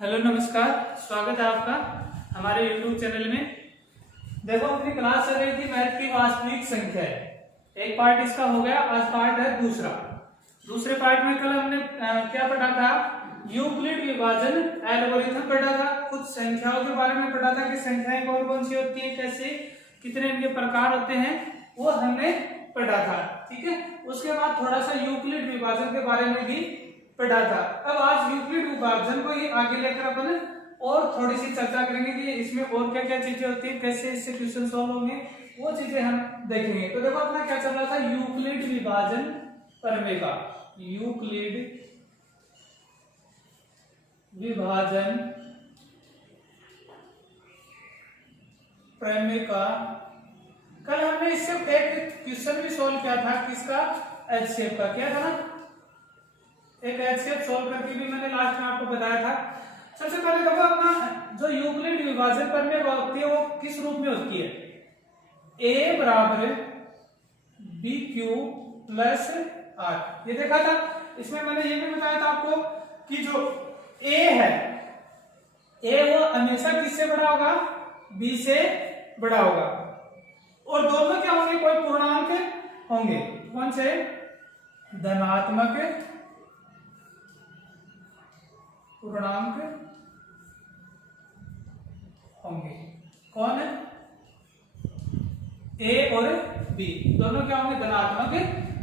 Hello नमस्कार, स्वागत है आपका हमारे YouTube चैनल में। देखो अपनी क्लास चल रही थी मैथ की वास्तविक संख्या है। एक पार्ट इसका हो गया, आज पार्ट है दूसरा। दूसरे पार्ट में कल हमने क्या पढ़ा था? यूक्लिड विभाजन एल्गोरिथम पढ़ा था। कुछ संख्याओं के बारे में पढ़ा था कि संख्याएं कौन कौन सी होती है, कैसे कितने इनके प्रकार होते हैं, वो हमने पढ़ा था। ठीक है, उसके बाद थोड़ा सा यूक्लिड विभाजन के बारे में भी पढ़ा था। अब आज यूक्लिड विभाजन को ही आगे लेकर अपन और थोड़ी सी चर्चा करेंगे कि इसमें और क्या क्या चीजें होती है, कैसे इससे क्वेश्चन सॉल्व होंगे, वो चीजें हम देखेंगे। तो देखो अपना क्या चल रहा था, यूक्लिड विभाजन प्रमेय का। यूक्लिड विभाजन प्रमेय का कल हमने इससे एक क्वेश्चन भी सॉल्व किया था। किसका? एचसीएफ का। क्या था ना, एक एचसीएफ सॉल्व करके भी मैंने लास्ट में आपको बताया था। सबसे पहले देखो अपना जो यूक्लिड विभाजन प्रमेय होती है वो किस रूप में होती है? a बराबर बी क्यू प्लस आर। ये देखा था। इसमें मैंने ये भी बताया था आपको कि जो a है, a वो हमेशा किससे बड़ा होगा? b से बड़ा होगा। और दोनों क्या होंगे? कोई पूर्णांक होंगे। कौन से? धनात्मक पूर्णांक होंगे। कौन है? ए और बी दोनों क्या होंगे? धनात्मक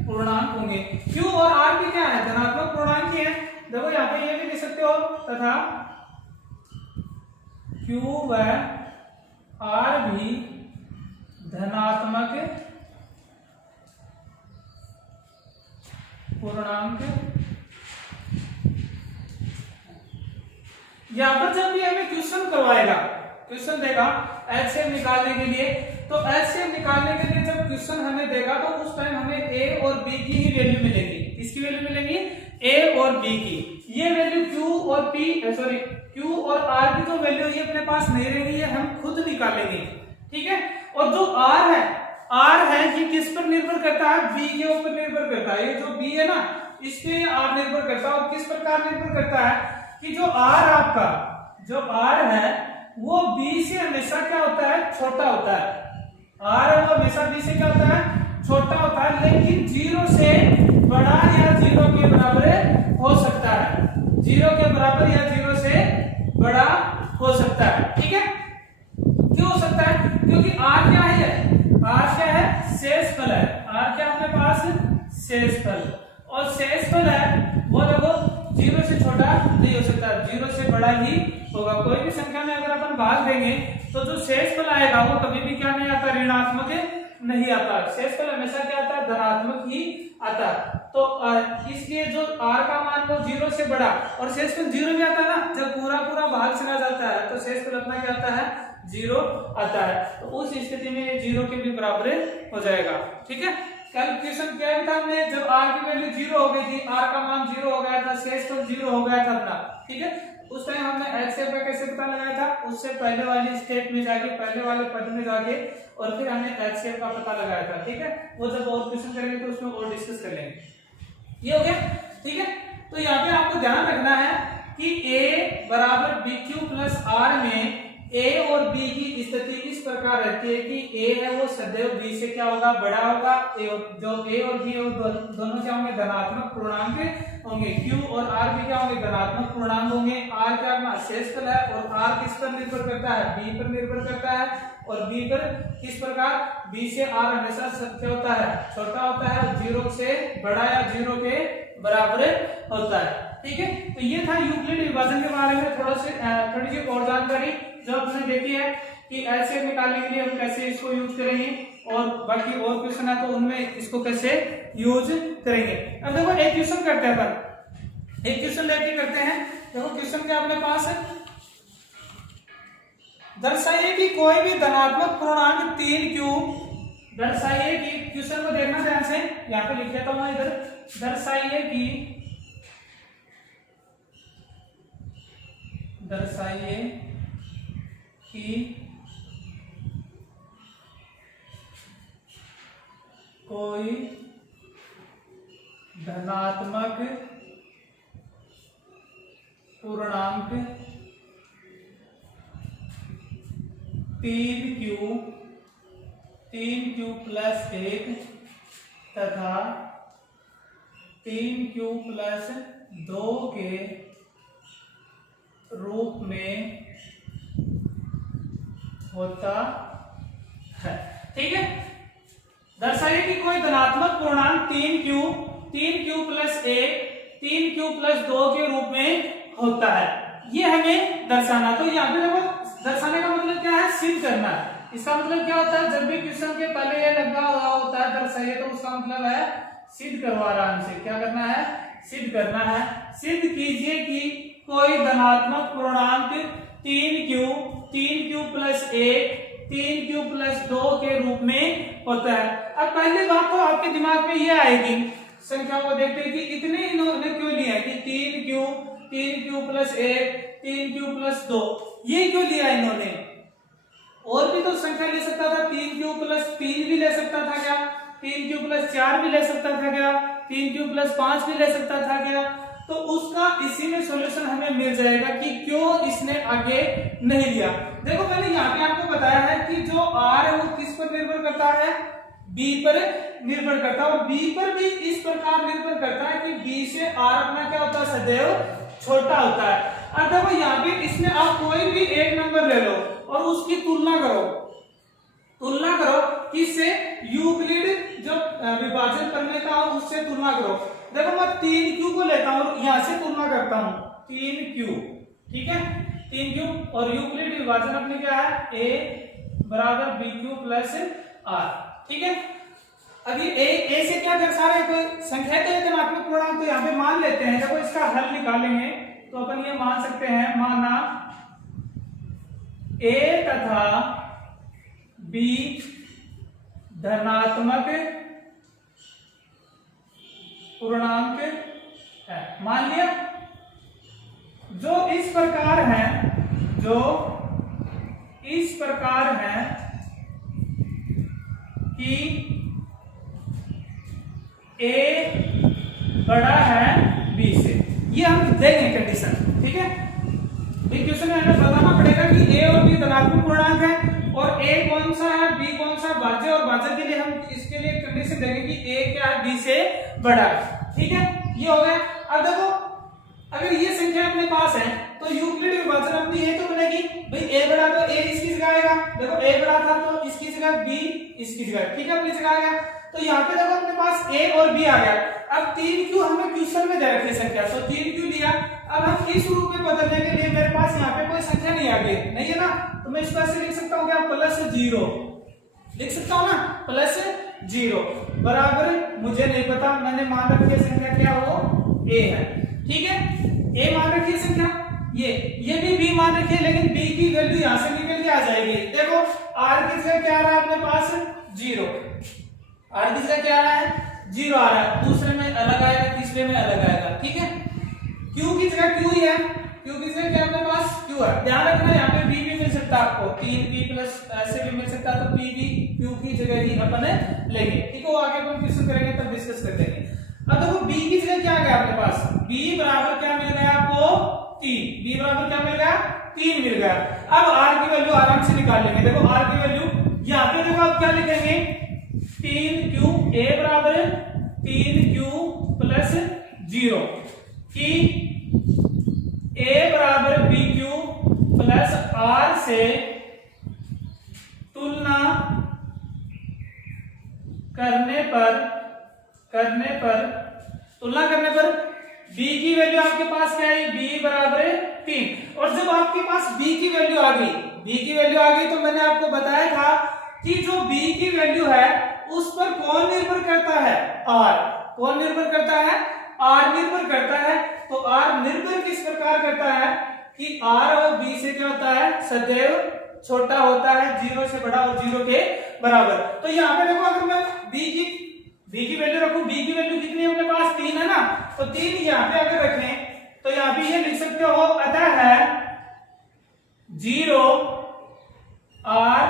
पूर्णांक होंगे। क्यू और आर भी क्या है? धनात्मक पूर्णांक ही है। देखो यहां पे ये भी लिख सकते हो, तथा क्यू व आर भी धनात्मक पूर्णांक। यहां पर जब भी हमें क्वेश्चन करवाएगा, क्वेश्चन देगा एचसीएफ निकालने के लिए, तो एचसीएफ निकालने के लिए जब क्वेश्चन हमें देगा तो उस टाइम हमें ए और बी की ही वैल्यू मिलेगी। किसकी वैल्यू मिलेगी? ए और बी की। ये वैल्यू क्यू और पी सॉरी क्यू और आर की जो वैल्यू ये अपने पास नहीं रहेगी, ये हम खुद निकालेंगे। ठीक है। और जो आर है ये किस पर निर्भर करता है? बी के ऊपर निर्भर करता है। ये जो बी है ना, इस पे आर निर्भर करता है। और किस प्रकार निर्भर करता है कि जो आर आपका जो आर है वो बी से हमेशा क्या होता है? छोटा होता है। आर है वो हमेशा बी से क्या होता है? छोटा होता है, लेकिन जीरो से बड़ा या जीरो के बराबर हो सकता है। जीरो के बराबर या जीरो से बड़ा हो सकता है। ठीक है। क्यों हो सकता है? क्योंकि आर क्या है? आर क्या है? शेषफल है। आर क्या अपने पास? शेषफल। और शेषफल है वो देखो जीरो से छोटा नहीं हो सकता, जीरो से बड़ा ही होगा। कोई भी संख्या में अगर अपन भाग देंगे तो जो शेषफल आएगा वो कभी भी क्या नहीं आता? ऋणात्मक नहीं आता। शेषफल हमेशा क्या आता है? धनात्मक ही आता। तो इसलिए जो r का मान वो जीरो से बड़ा, और शेषफल जीरो भी आता है ना, जब पूरा पूरा भाग चला जाता है तो शेषफल अपना क्या आता है? जीरो आता है। तो उस स्थिति में ये जीरो के भी बराबर हो जाएगा। ठीक है। कैलकुलेशन किया था हमने, जब r की वैल्यू जीरो हो गई थी, r का मान जीरो हो गया था, शेषफल जीरो हो गया था अपना। ठीक है। उस टाइम हमने एचसीएफ का कैसे पता लगाया था? उससे पहले वाली स्टेप में जाके, पहले वाले पद में जाके, और फिर हमने एचसीएफ का पता लगाया था। ठीक है। वो जब और क्वेश्चन करेंगे तो उसमें और डिस्कस कर लेंगे। ये हो गया। ठीक है। तो यहाँ पे आपको ध्यान रखना है कि a बराबर बी क्यू प्लस आर में a और b की स्थिति इस प्रकार रहती है कि a है वो सदैव b से क्या होगा? बड़ा होगा। जो a और b है वो दोनों क्या होंगे? धनात्मक पूर्णांक होंगे। q और r भी क्या होंगे? धनात्मक पूर्णांक होंगे। r क्या अपना शेषफल है, और r किस पर निर्भर करता है? b पर निर्भर करता है। और b पर किस प्रकार? b से r हमेशा क्या होता है? छोटा होता है, जीरो से बड़ा या जीरो के बराबर होता है। ठीक है। तो ये था यूक्लिड विभाजन के बारे में थोड़ी सी और जानकारी जो आपने देखी है कि एचसीएफ निकालने के लिए हम कैसे इसको यूज करेंगे, और बाकी और क्वेश्चन है तो उनमें इसको कैसे यूज करेंगे। अब देखो एक क्वेश्चन करते हैं अपन, एक क्वेश्चन लेके करते हैं। देखो क्वेश्चन क्या अपने पास है? दर्शाइए कि कोई भी धनात्मक पूर्णांक 3q, दर्शाइए कि, क्वेश्चन को देखना ध्यान से, यहाँ पे लिख देता हूं मैं इधर। दर्शाइए कि कोई धनात्मक पूर्णांक 3q प्लस 1 तथा 3q प्लस 2 के रूप में होता है। ठीक है, दर्शाइए कि कोई धनात्मक पूर्णांक 3q प्लस 1 3q प्लस 2 के रूप में होता है, ये हमें दर्शाना। तो यहाँ पे देखो दर्शाने का मतलब क्या है, सिद्ध करना है। इसका मतलब क्या होता है, जब भी क्वेश्चन के पहले ये लगा हुआ होता है दर्शाइए, तो उसका मतलब है सिद्ध करवा रहा है हमसे। क्या करना है, सिद्ध करना है। सिद्ध कीजिए कि कोई धनात्मक पूर्णांक 3q प्लस 1 3q प्लस 2 के रूप में होता है। अब पहली बात तो आपके दिमाग में ये आएगी, संख्या को देखते हैं कि इतने इन्होंने क्यों लिया है कि 3q प्लस 1 3q प्लस 2, ये क्यों लिया इन्होंने। और भी तो संख्या ले सकता था, 3q प्लस 3 भी ले सकता था क्या, 3q प्लस 4 भी ले सकता था क्या, 3q प्लस 5 भी ले सकता था क्या। तो उसका इसी में सॉल्यूशन हमें मिल जाएगा कि क्यों इसने आगे नहीं लिया। देखो मैंने यहाँ पे आपको बताया है कि जो r है वो किस पर निर्भर करता है, b पर निर्भर करता है, और b पर भी इस प्रकार निर्भर करता है कि b से r अपना क्या होता है, सदैव छोटा होता है। अब देखो यहाँ पे इसमें आप कोई भी एक नंबर ले लो और उसकी तुलना करो किससे, यूक्लिड जो विभाजन करने का हो उससे तुलना करो। देखो मैं 3q को लेता हूँ और यहाँ से तुलना करता हूँ 3q, ठीक है 3q, और यूक्लिड विभाजन अपने क्या है, a बराबर bq प्लस r। ठीक है, अभी a से क्या दर्शा रहे, कोई संख्या तो धनात्मक पूर्णांक, तो यहाँ पे मान लेते हैं। देखो इसका हल निकालेंगे तो अपन ये मान सकते हैं, माना a तथा b धनात्मक पूर्णांक है, मान लिया। जो इस प्रकार है कि a बड़ा है b से, ये हम देंगे कंडीशन। ठीक है, क्वेश्चन में हमें बताना पड़ेगा कि a और b धनात्मक पूर्णांक है और a कौन सा है, b कौन सा भाज्य, और भाज्य के लिए हम इसके लिए कंडीशन देंगे कि a क्या है, b से बड़ा है। ठीक है, ये हो गया। अब देखो अगर ये संख्या अपने पास है तो यूक्लिड विभाजन अपनी ये तो बनेगी भाई, a बड़ा तो a इसकी जगह आएगा। देखो a बड़ा था तो इसकी जगह b इसकी जगह, ठीक है, अपनी जगह आ गया। तो यहाँ पे देखो अपने पास a और b आ गया। अब 3q हमें क्वेश्चन में दे रखी संख्या, तो 3q लिया। अब हम इस रूप में बदलने के लिए मेरे पास यहाँ पे कोई संख्या नहीं आ गई, नहीं है ना, तो मैं इसको ऐसे लिख सकता हूँ क्या, +0 लिख सकता हूँ ना, +0 बराबर, मुझे नहीं पता, मैंने मान रखी है संख्या क्या हो, a है। ठीक है, a मान रखी है संख्या, ये भी b मान रखी है, लेकिन b की वैल्यू यहाँ से निकल के आ जाएगी। देखो r की जगह क्या आ रहा है अपने पास, 0, r की जगह क्या आ रहा है, 0 आ रहा है, दूसरे में अलग आएगा, तीसरे में अलग आएगा। ठीक है, q की जगह q ही है, q की जगह क्या अपने पास q है। ध्यान रखना यहाँ पे b भी मिल सकता है आपको, 3b प्लस ऐसे भी मिल सकता है, तो p भी q की जगह ही अपन लेंगे। ठीक है, वो आगे अपन क्वेश्चन करेंगे तब डिस्कस कर देंगे। अब देखो b की जगह क्या आ गया अपने पास, b बराबर क्या मिल गया आपको, 3, b बराबर क्या मिल गया, 3 मिल गया। अब r की वैल्यू आराम से निकाल लेंगे। देखो r की वैल्यू यहाँ पे देखो आप क्या लिखेंगे, 3q, a बराबर 3q प्लस 0 की a बराबर bq प्लस r से तुलना करने पर b की वैल्यू आपके पास क्या है, b बराबर 3। और जब आपके पास b की वैल्यू आ गई तो मैंने आपको बताया था कि जो b की वैल्यू है उस पर कौन निर्भर करता है, r। कौन निर्भर करता है, r निर्भर करता है। तो r निर्भर किस प्रकार करता है कि r और b से क्या होता है, सदैव छोटा होता है, 0 से बड़ा और 0 के बराबर। तो यहाँ पे देखो अगर मैं b की वैल्यू रखूं, b की वैल्यू कितनी है अपने पास, 3 है ना, तो 3 यहाँ पे अगर रखें तो यहाँ पे ये लिख सकते हो, अतः है 0 r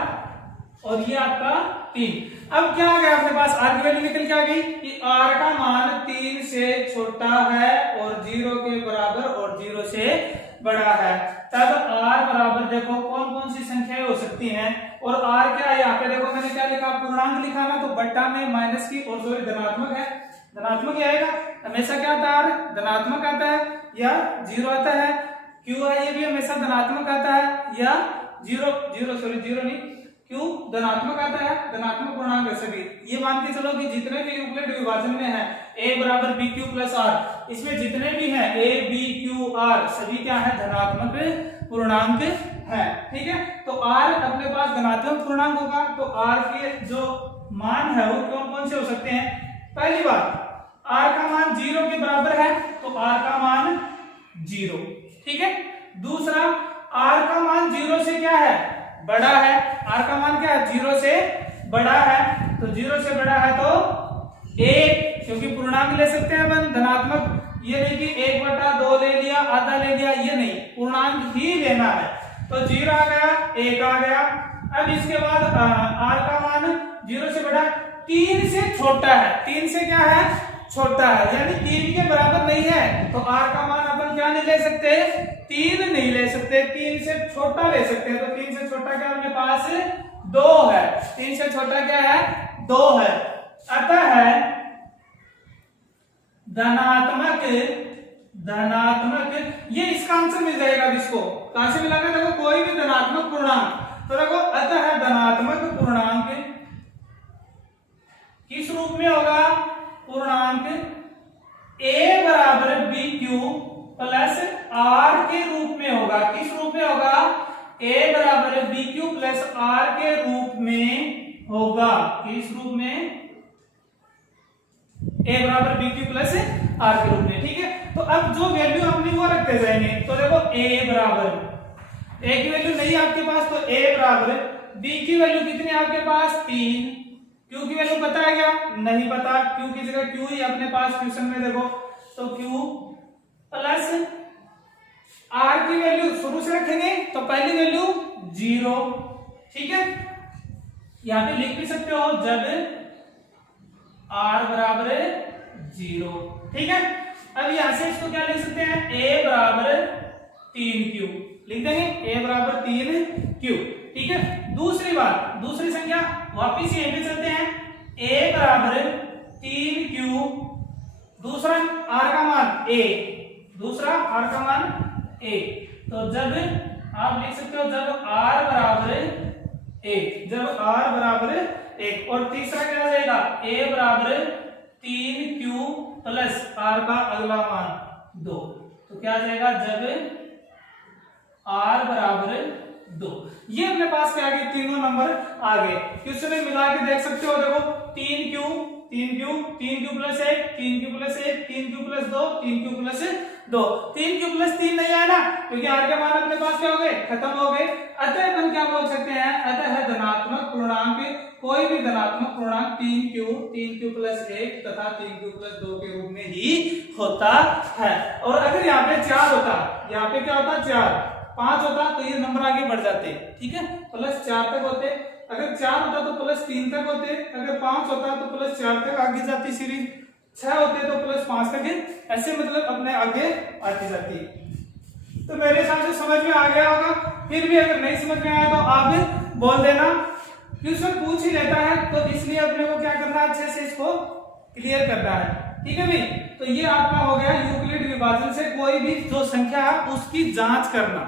और ये आपका 3। अब क्या आ गया अपने पास, आर की वैल्यू निकल के आ गई कि आर का मान 3 से छोटा है और 0 के बराबर और 0 से बड़ा है। तब आर बराबर देखो कौन कौन सी संख्याएं हो सकती हैं, और आर क्या है यहाँ पे देखो मैंने क्या लिखा, पूर्णांक लिखा ना, तो बट्टा में माइनस की और सॉरी धनात्मक है, धनात्मक ही आएगा हमेशा। क्या आता है, धनात्मक आता है या 0 आता है। क्यू है ये भी हमेशा धनात्मक आता है या 0 नहीं, क्यों धनात्मक आता है, धनात्मक पूर्णांक है सभी। ये मान के चलो कि जितने भी यूक्लिड विभाजन में है a बराबर बी क्यू प्लस आर, इसमें जितने भी हैं a b q r सभी क्या है, धनात्मक पूर्णांक है। ठीक है, तो r अपने पास धनात्मक पूर्णांक होगा, तो r के जो मान है वो कौन कौन से हो सकते हैं। पहली बात, r का मान 0 के बराबर है तो r का मान 0। ठीक है, दूसरा r का मान 0 से क्या है, बड़ा है। r का मान क्या है, 0 से बड़ा है, तो 0 से बड़ा है तो 1, क्योंकि पूर्णांक ले सकते हैं अपन धनात्मक, ये नहीं कि 1/2 ले लिया, आधा ले लिया, ये नहीं, पूर्णांक ही लेना है। तो 0 आ गया, 1 आ गया। अब इसके बाद r का मान 0 से बड़ा, 3 से छोटा है, 3 से क्या है, छोटा है, यानी 3 के बराबर नहीं है, तो r का मान अपन क्या नहीं ले सकते, 3 नहीं ले सकते, 3 से छोटा ले सकते हैं। तो 3 से छोटा क्या अपने पास 2 है, 3 से छोटा क्या है, 2 है। अतः धनात्मक, ये इसका आंसर मिल जाएगा। इसको कहां से मिलाना, देखो कोई भी धनात्मक पूर्णांक, तो देखो अतः धनात्मक पूर्णांक किस रूप में होगा, पूर्णांक a बराबर बी क्यू प्लस आर के रूप में होगा। किस रूप में होगा, a बराबर बी क्यू प्लस आर के रूप में होगा। किस रूप में, a बराबर बी क्यू प्लस आर के रूप में। ठीक है, तो अब जो वैल्यू हमने वो रखते जाएंगे, तो देखो a बराबर, a की वैल्यू नहीं आपके पास, तो a बराबर b की वैल्यू कितनी है आपके पास, 3। Q की वैल्यू पता है क्या, नहीं पता, Q की जगह Q ही अपने पास क्वेश्चन में देखो, तो Q प्लस R की वैल्यू शुरू से रखेंगे, तो पहली वैल्यू 0। ठीक है, यहां पे लिख भी सकते हो जब R बराबर 0। ठीक है, अब यहां से इसको क्या लिख सकते हैं, A बराबर 3Q लिख देंगे, A बराबर 3Q। ठीक है, दूसरी बात, दूसरी संख्या वापिस यहीं पे चलते हैं, a बराबर 3Q, दूसरा r का मान a, दूसरा r का मान a, तो जब आप लिख सकते हो जब r बराबर 1, जब r बराबर 1, और तीसरा क्या आ जाएगा, a बराबर 3Q प्लस r का अगला मान 2, तो क्या आ जाएगा, जब r बराबर 2। ये अपने पास क्या आ गए, तीनों नंबर आ गए। क्वेश्चन में मिला के देख सकते हो, देखो 3Q plus 1, 3Q plus 1, 3Q plus 2, 3Q plus 2, 3Q plus 3 नहीं आया ना, क्योंकि r के मान अपने पास क्या हो गए, खत्म हो गए। अतः हम क्या बोल सकते हैं, अतः धनात्मक पूर्णांक, कोई भी धनात्मक पूर्णांक 3Q प्लस 1 तथा 3Q प्लस 2 के रूप में ही होता है। और अगर यहाँ पे 4 होता, यहाँ पे क्या होता, 4, 5 होता, तो ये नंबर आगे बढ़ जाते। ठीक है, प्लस 4 तक होते, अगर 4 होता तो प्लस 3 तक होते, अगर 5 होता तो प्लस 4 तक आगे जाती सीरीज, 6 होते तो प्लस 5 तक, ऐसे मतलब अपने आगे आती जाती। तो मेरे हिसाब से समझ में आ गया होगा। फिर भी अगर नहीं समझ में आया तो आप बोल देना, क्वेश्चन पूछ ही लेता है, तो इसलिए अपने को क्या करना है, अच्छे से इसको क्लियर करना है। ठीक है भाई, तो ये आपका हो गया यूक्लिड विभाजन से कोई भी जो संख्या है उसकी जांच करना।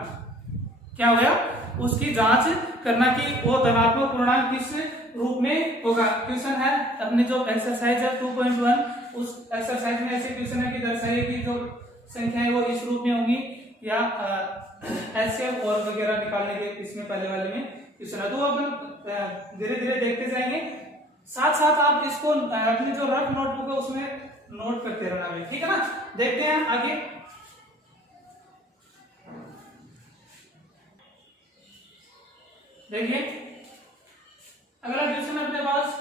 क्या हो गया, उसकी जांच करना कि वो धनात्मक पूर्णांक किस रूप में होगा। क्वेश्चन है अपने जो एक्सरसाइज है 2.1, उस एक्सरसाइज में ऐसे क्वेश्चन है कि दर्शाइए कि जो संख्या है वो इस रूप में होंगी, या एचसीएफ और वगैरह निकालने के इसमें पहले वाले में क्वेश्चन है। तो अपन धीरे धीरे देखते जाएंगे, साथ साथ आप इसको अपनी जो रफ नोटबुक है उसमें नोट करते रहना। ठीक है ना, देखते हैं आगे। देखिए अगला क्वेश्चन अपने पास,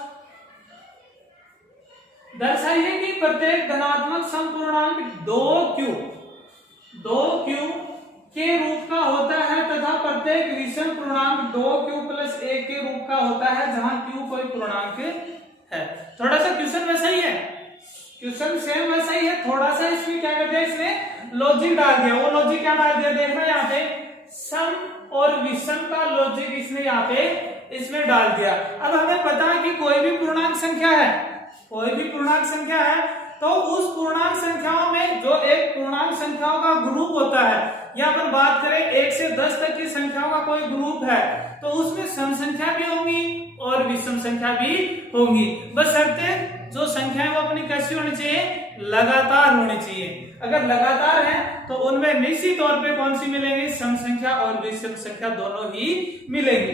दर्शाइए कि प्रत्येक धनात्मक समपूर्णांक 2Q के रूप का होता है तथा प्रत्येक विषम पूर्णांक 2Q प्लस 1 के रूप का होता है, जहां Q कोई पूर्णांक है। थोड़ा सा क्वेश्चन वैसा ही है, क्वेश्चन सेम वैसा ही है, थोड़ा सा इसमें क्या कर दिया, इसने लॉजिक डाल दिया। वो लॉजिक क्या डाल दिया देखना, यहाँ पे सम और विषम का लॉजिक इसने यहाँ पे इसमें डाल दिया। अब हमें पता है कि कोई भी पूर्णांक संख्या है, कोई भी पूर्णांक संख्या है, तो उस पूर्णांक संख्याओं में जो एक पूर्णांक संख्याओं का ग्रुप होता है, या अपन बात करें 1 से 10 तक की संख्याओं का कोई ग्रुप है, तो उसमें सम संख्या भी होंगी और विषम संख्या भी होंगी। बशर्ते जो संख्याएं वो अपनी कैसी होनी चाहिए, लगातार होनी चाहिए। अगर लगातार है तो उनमें निश्चित तौर पे कौन सी मिलेंगी, सम संख्या और विषम संख्या दोनों ही मिलेंगी।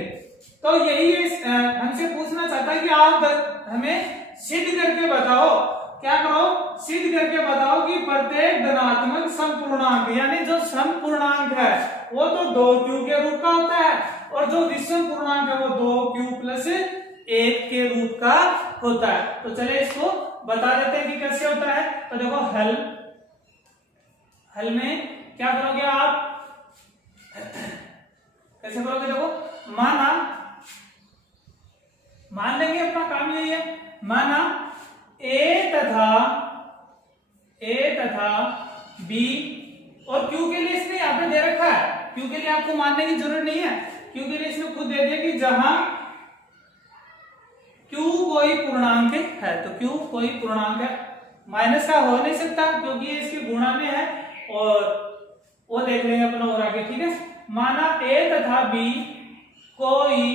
तो यही हमसे पूछना चाहता है कि आप हमें सिद्ध करके बताओ, क्या करो, सिद्ध करके बताओ कि प्रत्येक धनात्मक समपूर्णांक, यानी जो समपूर्णांक है वो तो 2q के रूप का होता है, और जो विषम पूर्णांक है वो 2q प्लस 1 के रूप का होता है। तो चलिए इसको बता देते हैं कि कैसे होता है। तो देखो हल में क्या करोगे आप, कैसे करोगे, देखो मान लेंगे, अपना काम यही है, माना a तथा b, और q के लिए इसने यहाँ पे दे रखा है, q के लिए आपको मानने की जरूरत नहीं है, q के लिए इसने खुद दे दिया कि जहां q कोई पूर्णांक है, तो q कोई पूर्णांक है, माइनस का हो नहीं सकता क्योंकि ये इसके गुणा में है, और वो देख लेंगे अपना और आगे, ठीक है। माना a तथा b कोई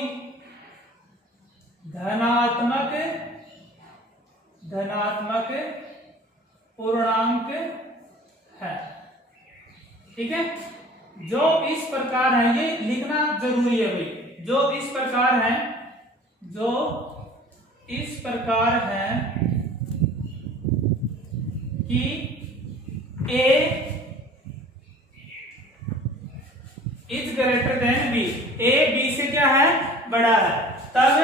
धनात्मक पूर्णांक है, ठीक है। जो इस प्रकार है, ये लिखना जरूरी है भाई, जो इस प्रकार है, जो इस प्रकार है कि a is greater than b, a b से क्या है, बड़ा है, तब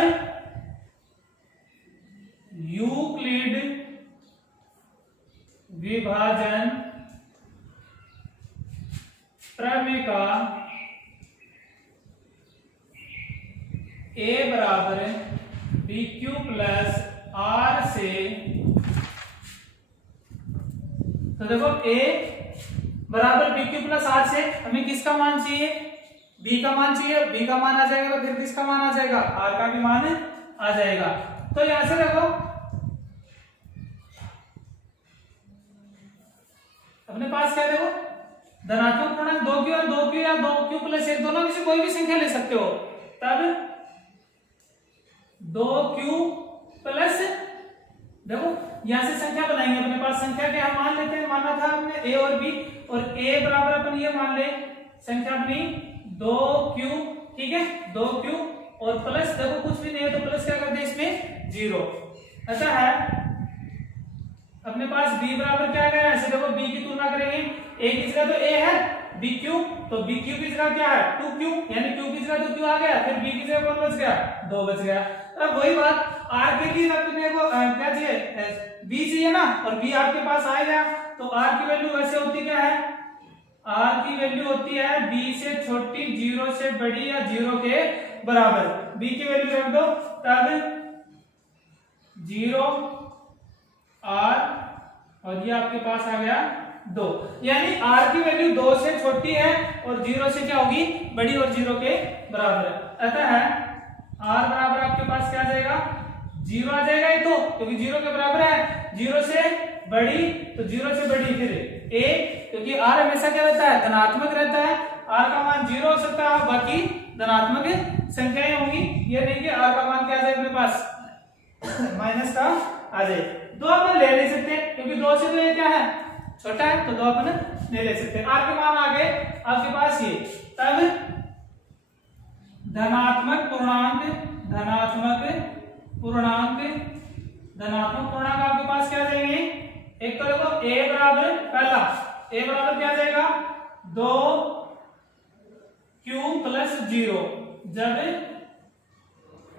यूक्लिड विभाजन प्रमेय का a बराबर bq प्लस r से, तो देखो a बराबर bq प्लस r से हमें किसका मान चाहिए, b का मान चाहिए, b का मान आ जाएगा तो फिर किसका मान आ जाएगा, r का भी मान आ जाएगा। तो यहां से देखो अपने पास क्या, देखो धनात्मक पूर्णांक 2q और 2q या 2q प्लस 1 दोनों में से कोई भी संख्या ले सकते हो, तब 2q प्लस, देखो यहां से संख्या बनाएंगे, अपने पास संख्या क्या मान लेते हैं, माना था हमने a और b, और a बराबर अपन ये मान ले संख्या अपनी 2q, ठीक है, 2q और प्लस, देखो कुछ भी नहीं है तो प्लस क्या कर दे इसमें 0, ऐसा है। अपने पास b बराबर क्या है, ऐसे देखो b की तुलना करेंगे, a की जगह तो a है, bq तो bq की जगह क्या है 2q, यानी q की जगह तो q आ गया, फिर b की जगह कौन बच गया, 2 बच गया। अब वही बात r के लिए अपने को क्या चाहिए, b चाहिए ना, और b आपके पास आ गया, तो r की वैल्यू वैसे होती क्या है, r की वैल्यू होती है b से छोटी, 0 से बड़ी या 0 के बराबर, b की वैल्यू रख दो, तब 0 r और ये आपके पास आ गया 2, यानी r की वैल्यू 2 से छोटी है और 0 से क्या होगी, बड़ी, और 0 के बराबर है। अतः है r बराबर आपके पास क्या आ जाएगा, 0 आ जाएगा, ये तो क्योंकि 0 के बराबर है, 0 से बड़ी तो 0 से बड़ी, फिर a, क्योंकि r हमेशा क्या रहता है, धनात्मक रहता है, r का मान 0 हो सकता है, बाकी धनात्मक संख्याएं होंगी, ये नहीं कि r का मान क्या आ जाए अपने पास माइनस का आ जाए। 2 अपन ले नहीं सकते क्योंकि 2 से तो ये क्या है, छोटा है, तो 2 अपन नहीं ले सकते। r के मान आ गए आपके पास ये, तब धनात्मक पूर्णांक आपके पास क्या आ जाएंगे, एक तो देखो a बराबर, पहला a बराबर क्या आ जाएगा, 2q प्लस 0, जब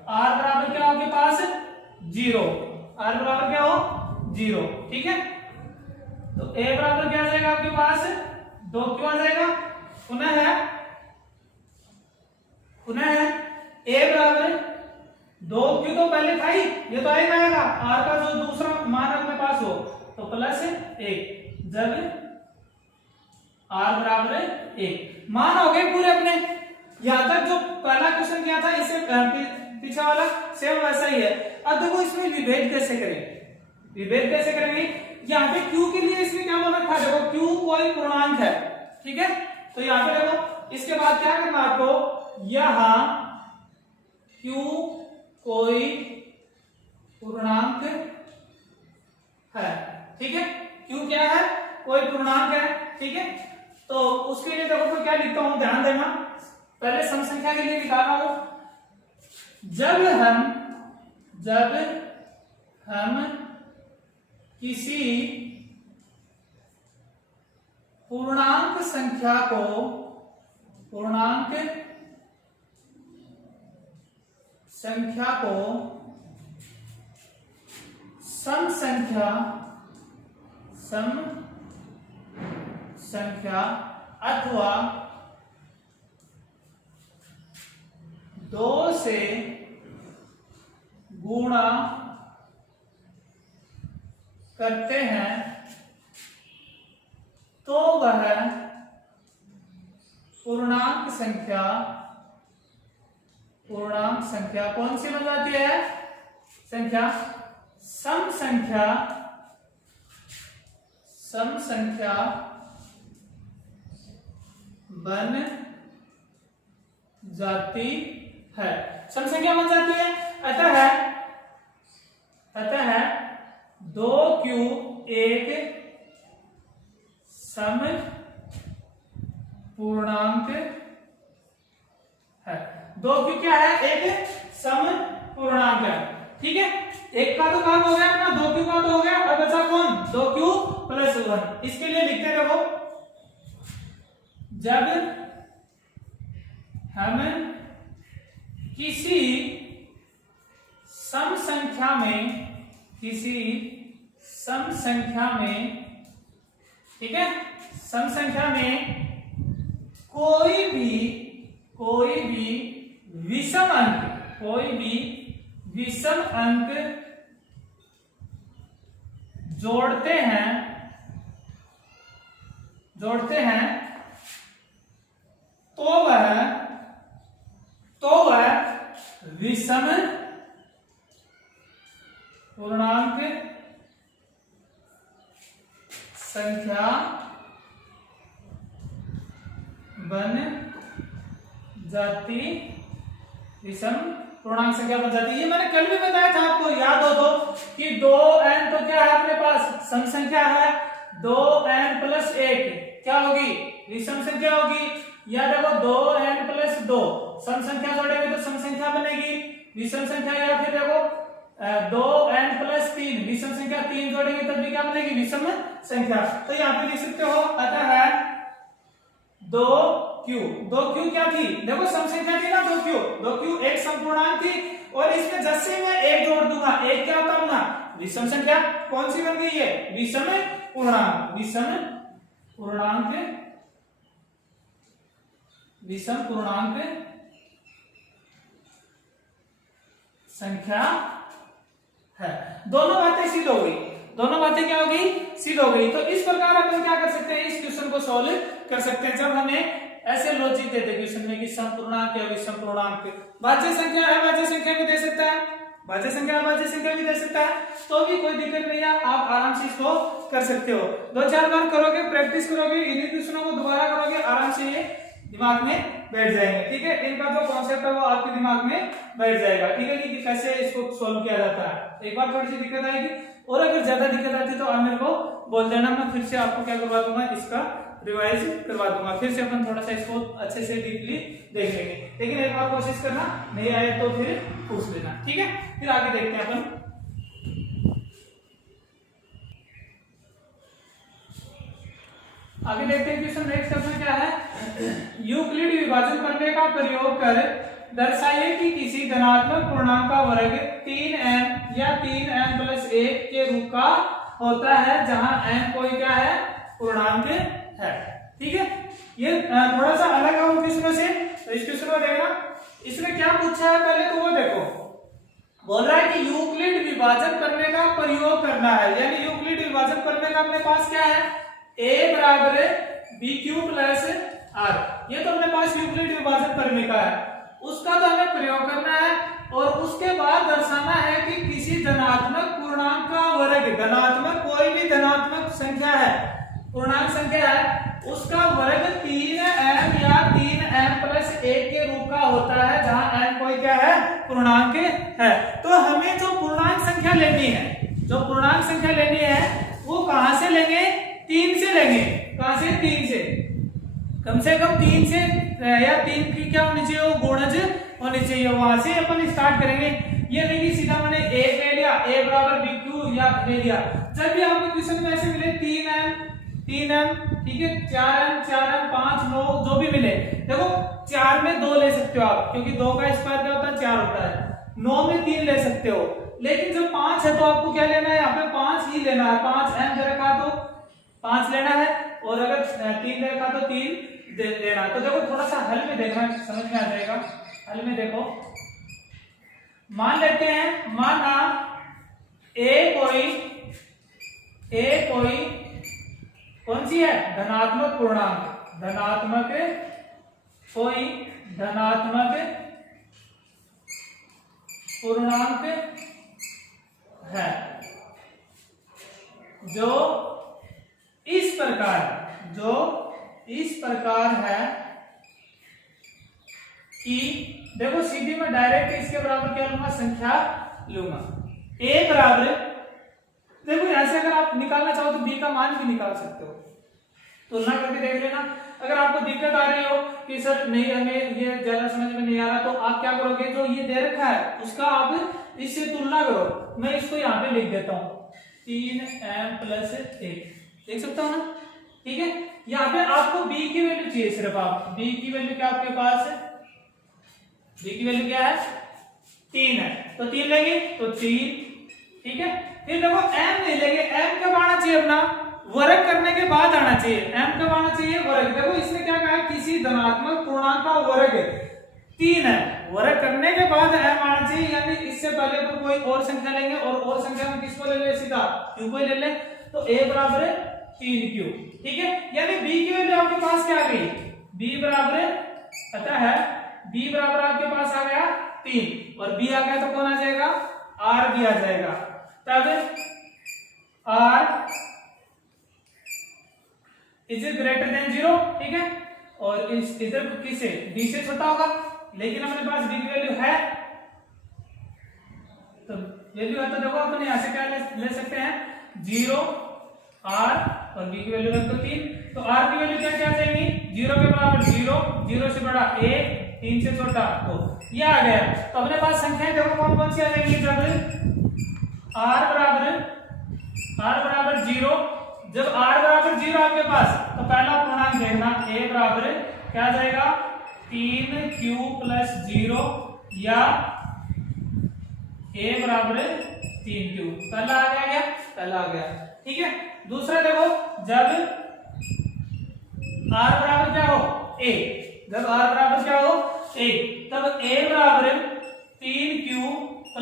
r बराबर क्या हो आपके पास 0, r बराबर क्या हो 0, ठीक है। तो a बराबर क्या आ जाएगा आपके पास 2q आ जाएगा, पुनः है a बराबर 2q तो पहले था ही, ये तो आएगा r का जो दूसरा मान अपने पास हो तो प्लस 1, जब r बराबर 1। मान हो गए पूरे अपने। यहां तक जो पहला क्वेश्चन किया था इससे पीछे वाला सेम वैसा ही है। अब देखो इसमें विभेद कैसे करें, विभेद कैसे करेंगे। यहाँ पे q के लिए इसमें क्या बोल रखा है, देखो q कोई पूर्णांक है, ठीक है। तो यहाँ पे देखो इसके बाद क्या करना आपको, यहाँ q कोई पूर्णांक है, ठीक है। q क्या है, कोई पूर्णांक है, ठीक है। तो उसके लिए देखो मैं क्या लिखता हूं, ध्यान देना। पहले सम संख्या के लिए लिखा रहा हूं, जब हम किसी पूर्णांक संख्या को सम संख्या अथवा 2 से गुणा करते हैं तो वह पूर्णांक संख्या कौन सी बन जाती है, सम संख्या बन जाती है, सम संख्या बन जाती है। अतः 2q एक सम पूर्णांक है। 2q क्या है, एक सम पूर्णांक है, ठीक है। एक का तो काम हो गया अपना, 2q का तो हो गया। अब बचा कौन, 2q प्लस 1। इसके लिए लिखते रहो, जब हम किसी सम संख्या में ठीक है, सम संख्या में कोई भी विषम अंक जोड़ते हैं तो वह विषम पूर्णांक संख्या बन जाती, विषम पूर्णांक संख्या बन जाती है। ये मैंने कल भी बताया था आपको, याद हो तो, कि 2n तो क्या है अपने पास, सम संख्या है। 2n प्लस 1 क्या होगी, विषम संख्या होगी। या देखो 2n प्लस 2 सम संख्या जोड़ेंगे तो सम संख्या बनेगी, विषम संख्या। या फिर देखो 2n प्लस 3 विषम संख्या, 3 जोड़ेंगे तब भी क्या बनेगी, विषम संख्या। तो यहाँ पे लिख सकते हो, अतः है 2q क्या थी, देखो सम संख्या थी ना 2q एक संपूर्णांक थी। और इसमें जैसे मैं 1 जोड़ दूंगा, 1 क्या होता है ना, विषम संख्या। कौन सी बन गई है, विषम पूर्णांक, विषम पूर्णांक संख्या है। दोनों बातें सिद्ध हो गई, दोनों बातें क्या हो गई, सिद्ध हो गई। तो इस प्रकार अपन क्या कर सकते हैं, इस क्वेश्चन को सॉल्व कर सकते हैं। जब हमें ऐसे लॉजिक देते क्वेश्चन में कि सम पूर्णांक या विषम पूर्णांक, भाज्य संख्या है भाज्य संख्या भी दे सकता है, भाज्य संख्या है भाज्य संख्या भी दे सकता है, तो भी कोई दिक्कत नहीं है, आप आराम से इसको कर सकते हो। 2-4 बार करोगे, प्रैक्टिस करोगे, इन्हीं क्वेश्चनों को दोबारा करोगे, आराम से ये दिमाग में बैठ जाएंगे, ठीक है। इनका जो कॉन्सेप्ट है वो आपके दिमाग में बैठ जाएगा, ठीक है, कि कैसे इसको सॉल्व किया जाता है। एक बार थोड़ी सी दिक्कत आएगी, और अगर ज्यादा दिक्कत आती है तो आप मेरे को बोल देना, मैं फिर से आपको क्या करवा दूंगा, इसका रिवाइज करवा दूंगा। फिर से अपन थोड़ा सा इसको अच्छे से डीपली देख लेंगे, लेकिन एक बार कोशिश करना, नहीं आए तो फिर पूछ लेना, ठीक है। फिर आगे देखते हैं अपन। आगे देखते हैं क्वेश्चन नेक्स्ट क्वेश्चन क्या है, यूक्लिड विभाजन करने का प्रयोग कर दर्शाइए कि किसी धनात्मक पूर्णांक का वर्ग 3n या 3n प्लस 1 के रूप का होता है, जहां n कोई क्या है, पूर्णांक है, ठीक है। ये थोड़ा सा अलग है उन क्वेश्चनों से, तो इस क्वेश्चन को देखना। इसमें क्या पूछा है पहले तो वो देखो, बोल रहा है कि यूक्लिड विभाजन करने का प्रयोग करना है, यानी यूक्लिड विभाजन करने का अपने पास क्या है, a बराबर बी क्यू प्लस आर, ये तो अपने पास यूक्लिड विभाजन करने का है, उसका तो हमें प्रयोग करना है और उसके बाद दर्शाना है कि किसी धनात्मक पूर्णांक का वर्ग, धनात्मक कोई भी धनात्मक संख्या है, पूर्णांक संख्या है, उसका वर्ग 3m या 3m+1 के रूप का होता है, जहां m कोई क्या है, पूर्णांक है। तो हमें जो पूर्णांक संख्या लेनी है, जो पूर्णांक संख्या लेनी है वो कहां से लेंगे, 3 से लेंगे। कहां से, 3 से कम 3 से, या 3 की क्या होनी चाहिए, वो गुणज होनी चाहिए, वहां से अपन स्टार्ट करेंगे। ये नहीं कि सीधा मैंने a ले लिया, a बराबर बी क्यू या ले लिया। जब भी आपको क्वेश्चन में ऐसे मिले 3m, ठीक है, 4m 5 9 जो भी मिले, देखो 4 में 2 ले सकते हो आप, क्योंकि 2 का स्क्वायर क्या होता है, 4 होता है। 9 में 3 ले सकते हो, लेकिन जब 5 है तो आपको क्या लेना है, यहाँ पे 5 ही लेना है। 5m दे रखा तो 5 लेना है, और अगर 3 दे रखा तो 3 लेना है। तो देखो थोड़ा सा हल में देखना, समझ में आ जाएगा। हल में देखो, मान लेते हैं, माना a कोई कौन सी है, धनात्मक पूर्णांक, धनात्मक कोई धनात्मक पूर्णांक है जो इस प्रकार है कि, देखो सीधी में डायरेक्ट इसके बराबर क्या लूंगा, संख्या लूंगा। a बराबर, देखो ऐसे अगर आप निकालना चाहो तो b का मान भी निकाल सकते हो, तुलना करके देख लेना। अगर आपको दिक्कत आ रही हो कि सर नहीं हमें ये ज्यादा समझ में नहीं आ रहा, तो आप क्या करोगे, जो ये दे रखा है उसका आप इससे तुलना करो। मैं इसको यहाँ पे लिख देता हूँ 3m+1, देख सकता हूँ ना, ठीक है। यहाँ पे आपको b की वैल्यू चाहिए, सिर्फ आप b की वैल्यू क्या आपके पास है, b की वैल्यू क्या है, 3 है, तो 3 लेंगे तो 3, ठीक है। फिर देखो m नहीं लेंगे, m कब आना चाहिए, अपना वर्ग करने के बाद आना चाहिए। m कब आना चाहिए, वर्ग। देखो इसने क्या कहा है, किसी धनात्मक पूर्णांक का वर्ग 3 है, वर्ग करने के बाद m आना चाहिए, यानी इससे पहले तो कोई और संख्या लेंगे, और संख्या में किसको ले ले, सीधा q को ले ले, तो a बराबर 3q, ठीक है। यानी b की वैल्यू आपके पास क्या आ गई, b बराबर, पता है b बराबर आपके पास आ गया 3, और b आ गया तो कौन आ जाएगा, r भी आ जाएगा। तब r इज ग्रेटर देन 0, ठीक है, और इस इधर किसे, b से छोटा होगा, लेकिन अपने पास b की वैल्यू है, तो वैल्यू है तो देखो अपन यहां से क्या ले सकते हैं, 0 r, और b की वैल्यू रख दो 3, तो r की वैल्यू क्या क्या आ जाएगी, 0 के बराबर 0, 0 से बड़ा 1, 3 से छोटा 2, ये आ गया। तो अपने पास संख्याएं देखो कौन कौन सी आ जाएंगी, जब r बराबर 0, जब r बराबर 0 आपके पास, तो पहला पूर्णांक देखना, a बराबर क्या आ जाएगा, 3q + 0, या a बराबर 3q, पहला आ गया, पहला आ गया, ठीक है। दूसरा देखो, जब r बराबर क्या हो, a, जब r बराबर क्या हो, a, तब a बराबर 3q +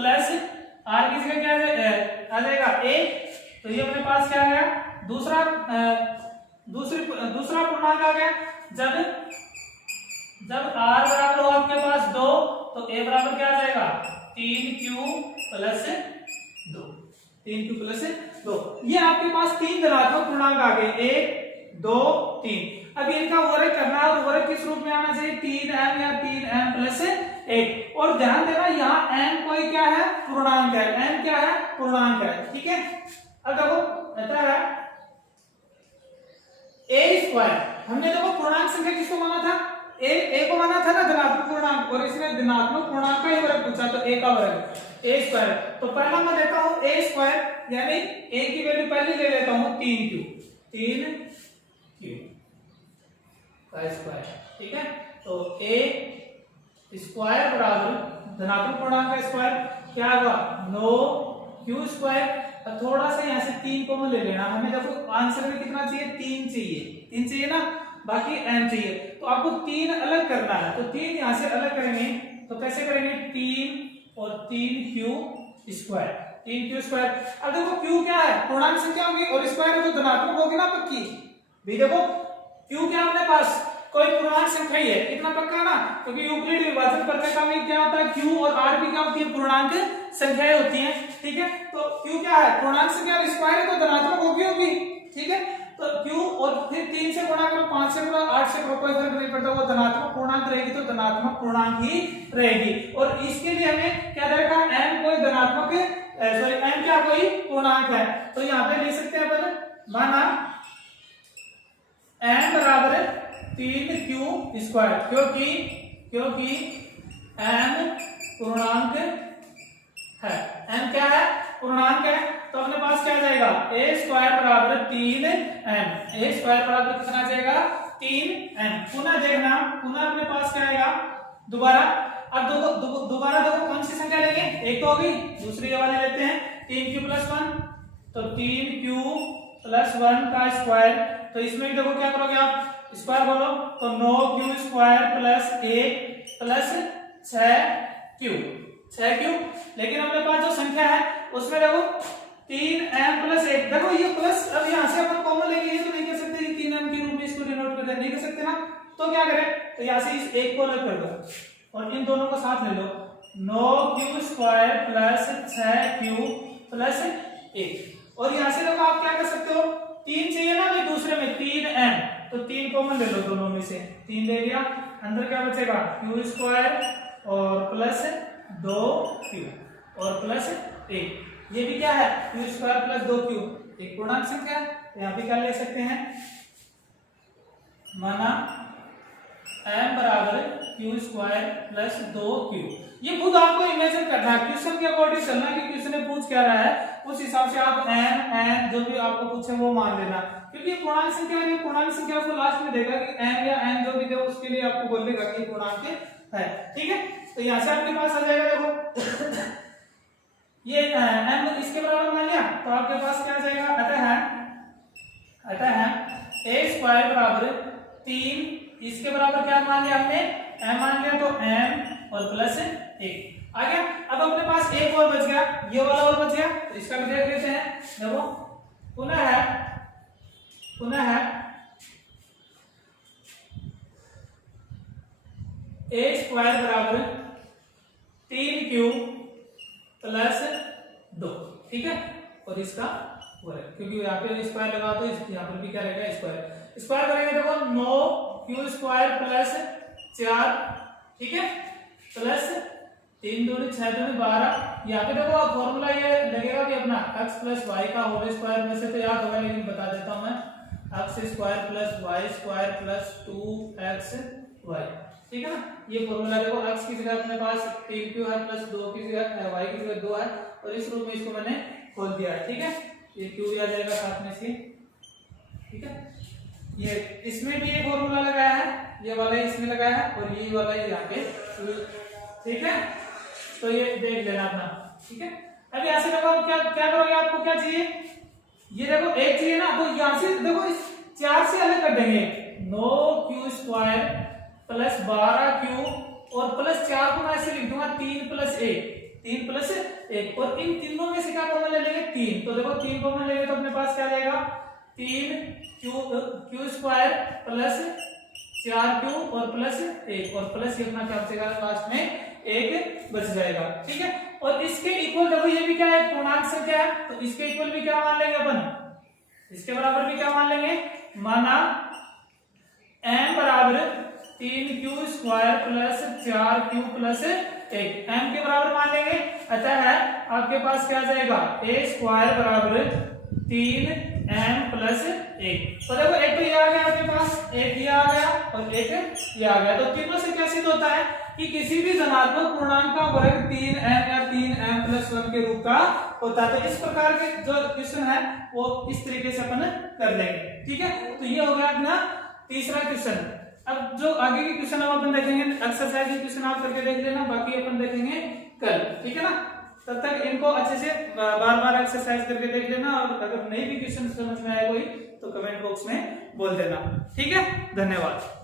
r की जगह क्या आ जाएगा, a, तो ये अपने पास क्या आ गया, दूसरा पूर्णांक आ गया। जब r बराबर हो आपके पास 2, तो a बराबर क्या आ जाएगा, 3q + 2, 3q + 2, ये आपके पास 3 धनात्मक पूर्णांक आ गए, 1 2 3। अब इनका वर्ग करना है, और वर्ग किस रूप में आना चाहिए, 3m या 3m+1, और ध्यान देना यहाँ m कोई क्या है, पूर्णांक है, m क्या है, पूर्णांक है, ठीक है। अब देखो कहता है a², हमने देखो पूर्णांक संख्या किसको माना था, a को माना था ना, धनात्मक पूर्णांक, और इसने धनात्मक पूर्णांक का ही वर्ग पूछा, तो a का वर्ग a²। तो पहला मैं देता हूं a², यानी a की वैल्यू पहले ले लेता हूं 3q का स्क्वायर, ठीक है। तो a² बराबर धनात्मक पूर्णांक का स्क्वायर क्या होगा, 9q²। थोड़ा सा यहाँ से 3 कॉमन ले लेना, हमें देखो आंसर में कितना चाहिए, 3 चाहिए ना, बाकी m चाहिए, तो आपको 3 अलग करना है, तो 3 यहाँ से अलग करेंगे, तो कैसे करेंगे, 3 और 3q स्क्वायर, 3q स्क्वायर। अब देखो q क्या है, पूर्णांक संख्या होगी और स्क्वायर है तो धनात्मक होगी ना पक्की। भी देखो q क्या अपने पास कोई पूर्णांक संख्या ही है, इतना पक्का ना, क्योंकि यूक्लिड विभाजन प्रक्रिया में क्या होता है, q और r भी क्या होती है, पूर्णांक संख्याएं होती हैं। ठीक है, तो q क्या है, पूर्णांक संख्या और स्क्वायर तो धनात्मक होगी। ठीक है, तो q और फिर 3 से गुणा करो, 5 से करो, 8 से करो, कोई फर्क नहीं पड़ता, वो धनात्मक पूर्णांक रहेगी तो धनात्मक पूर्णांक ही रहेगी। और इसके लिए हमें क्या देखा, m कोई धनात्मक सॉरी m क्या कोई पूर्णांक है, तो यहाँ पे लिख सकते हैं अपन, माना m बराबर 3q स्क्वायर, क्योंकि m पूर्णांक है, m क्या है, पूर्णांक है, तो अपने पास क्या जाएगा, a स्क्वायर बराबर 3m, a स्क्वायर बराबर कितना जाएगा, 3m। पुनः देखना, पुनः अपने पास क्या आएगा, दोबारा, अब दोबारा देखो कौन सी संख्या लेंगे, एक तो होगी, दूसरी वाले लेते हैं 3q प्लस 1, तो 3q प्लस 1 का स्क्वायर, तो इसमें देखो क्या करोगे आप, स्क्वायर बोलो तो 9q square plus 1 plus 6q, लेकिन अपने पास जो संख्या है उसमें देखो 3m प्लस 1, देखो ये प्लस, अब यहाँ से अपन कॉमन लेंगे, ये तो नहीं कर सकते कि 3m के रूप में इसको डिनोट कर दे, नहीं कर सकते ना, तो क्या करें, तो यहाँ से इस एक को अलग कर दो और इन दोनों को साथ ले लो, 9q square plus 6q plus 1, और यहाँ से देखो आप क्या कर सकते हो, 3 चाहिए ना अभी दूसरे में 3m, तो 3 कॉमन ले लो दोनों में से, 3 ले लिया, अंदर क्या बचेगा, q स्क्वायर और प्लस 2q और प्लस 1, ये भी क्या है, q स्क्वायर प्लस 2q, एक पूर्णांक संख्या है, तो यहाँ पे क्या ले सकते हैं, माना m बराबर q स्क्वायर प्लस 2q। ये खुद आपको इमेजिन करना है, क्वेश्चन के अकॉर्डिंग चलना है कि क्वेश्चन ने पूछ क्या रहा है, उस हिसाब से आप n जो भी आपको पूछे वो मान लेना, क्योंकि पूर्णांक संख्या है, पूर्णांक संख्या को लास्ट में देगा कि m या n जो भी दे उसके लिए आपको बोलेगा कि पूर्णांक है। ठीक है, तो यहाँ से आपके पास आ जाएगा, देखो ये m इसके बराबर मान लिया, तो आपके पास क्या आ जाएगा, अतः a स्क्वायर बराबर 3, इसके बराबर क्या मान लिया हमने, m मान लिया, तो m और प्लस 1 आ गया। अब अपने पास एक और बच गया, ये वाला और बच गया, तो इसका भी देख लेते हैं, देखो पुनः है a स्क्वायर बराबर 3q प्लस 2, ठीक है, और इसका वर्ग, क्योंकि यहाँ पे स्क्वायर लगा तो यहाँ पर भी क्या रहेगा, स्क्वायर करेंगे, देखो 9q स्क्वायर प्लस 4, ठीक है, प्लस 3 दूनी 6 दूनी 12, यहाँ पे देखो फॉर्मूला ये लगेगा कि अपना x प्लस वाई का होल स्क्वायर में से तो याद होगा, लेकिन बता देता हूँ मैं, x square plus Y square plus 2xy, ठीक है ना, ये फॉर्मूला देखो, x की जगह अपने पास 3q है प्लस 2 की जगह y की जगह 2 है, और इस रूप में इसको मैंने खोल दिया है। ठीक है, ये q भी आ जाएगा साथ में से, ठीक है, ये इसमें भी ये फॉर्मूला लगाया है, ये वाला इसमें लगाया है, और ये वाला यहाँ पे, ठीक है, तो ये देख लेना अपना। ठीक है, अब यहाँ से देखो क्या क्या करोगे, आपको क्या चाहिए, ये देखो एक चाहिए ना, तो यहाँ से देखो इस 4 से अलग कर देंगे, 9q स्क्वायर प्लस 12q और प्लस 4 को मैं ऐसे लिख दूंगा 3 प्लस 1, और इन तीनों में से क्या कॉमन ले लेंगे, 3, तो देखो 3 कॉमन लेंगे तो अपने पास क्या जाएगा, 3q स्क्वायर प्लस 4q और प्लस 1, और प्लस अपना क्या बचेगा लास्ट में 1 बच जाएगा। ठीक है, और इसके इक्वल देखो ये भी क्या है, पूर्णांक संख्या है, तो इसके इक्वल भी क्या मान लेंगे अपन, इसके बराबर भी क्या मान लेंगे, माना m बराबर 3q square plus 4q plus 1, m के बराबर मान लेंगे, अतः है आपके पास क्या जाएगा, a स्क्वायर बराबर 3m प्लस 1, तो देखो एक तो ये आ गया आपके पास, एक ये आ गया और एक ये आ गया, तो तीनों से क्या सिद्ध होता है कि किसी भी धनात्मक पूर्णांक का वर्ग 3m या 3m प्लस 1 के रूप का होता है। तो इस प्रकार के जो क्वेश्चन है वो इस तरीके से अपन कर लेंगे। ठीक है, तो ये हो गया अपना तीसरा क्वेश्चन। अब जो आगे के क्वेश्चन हम अपन देखेंगे, एक्सरसाइज के क्वेश्चन आप करके देख लेना, बाकी अपन देखेंगे कल। ठीक है ना, तब तक इनको अच्छे से बार बार एक्सरसाइज करके देख लेना, और अगर नई भी क्वेश्चन समझ में आए कोई तो कमेंट बॉक्स में बोल देना। ठीक है, धन्यवाद।